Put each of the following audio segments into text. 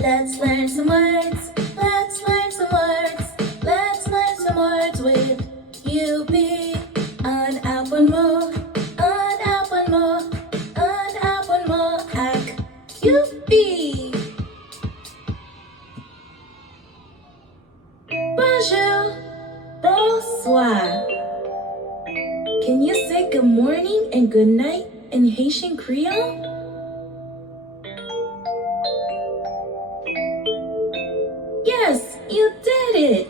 Let's learn some words. Let's learn some words. Let's learn some words with YOUPI. An apple mo, an apple mo, an apple mo, ak YOUPI. Bonjour, bonsoir. Can you say good morning and good night in Haitian Creole? Yes, you did it!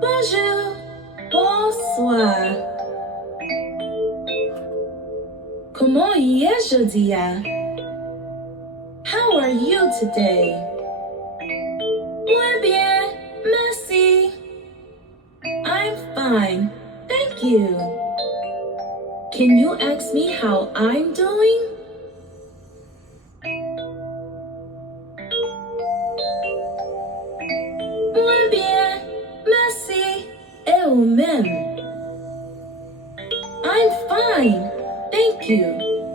Bonjour, bonsoir. Comment y est jeudi? How are you today? Muy bien, merci. I'm fine, thank you. Can you ask me how I'm doing? Muy bien, merci, et vous-même. I'm fine, thank you.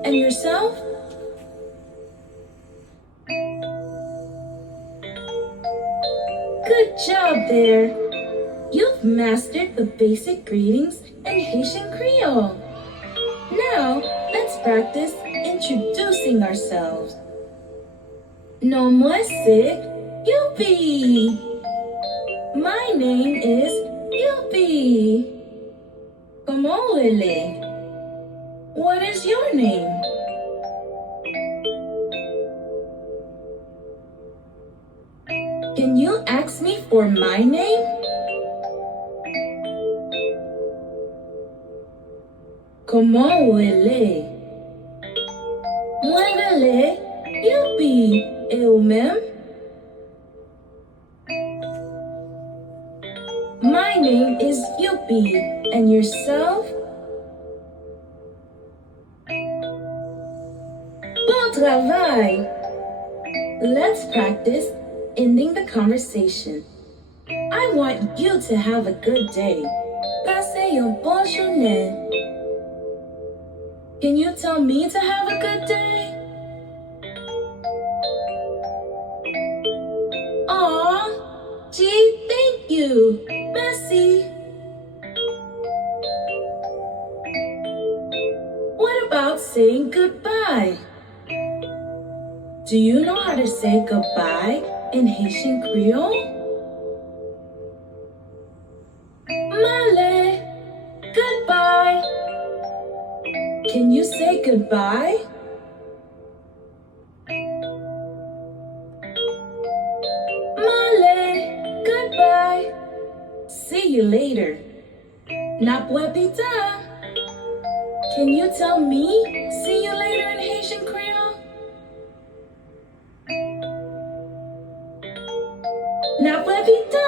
And yourself? Good job there. You've mastered the basic greetings in Haitian Creole. Now, let's practice introducing ourselves. Non, moi c'est YOUPI. My name is YOUPI. Comment vous allez? What is your name? Can you ask me for my name? Comment vous allez? Moi allez, YOUPI. Et vous-même? My name is YOUPI. And yourself? Bon travail! Let's practice ending the conversation. I want you to have a good day. Passez une bonne journée. Can you tell me to have a good day? Aw, gee, thank you. Merci. What about saying goodbye? Do you know how to say goodbye in Haitian Creole? Male, goodbye. Can you say goodbye? Male, goodbye. See you later. Napwepita. Can you tell me see you later in Haitian Creole? Napwepita.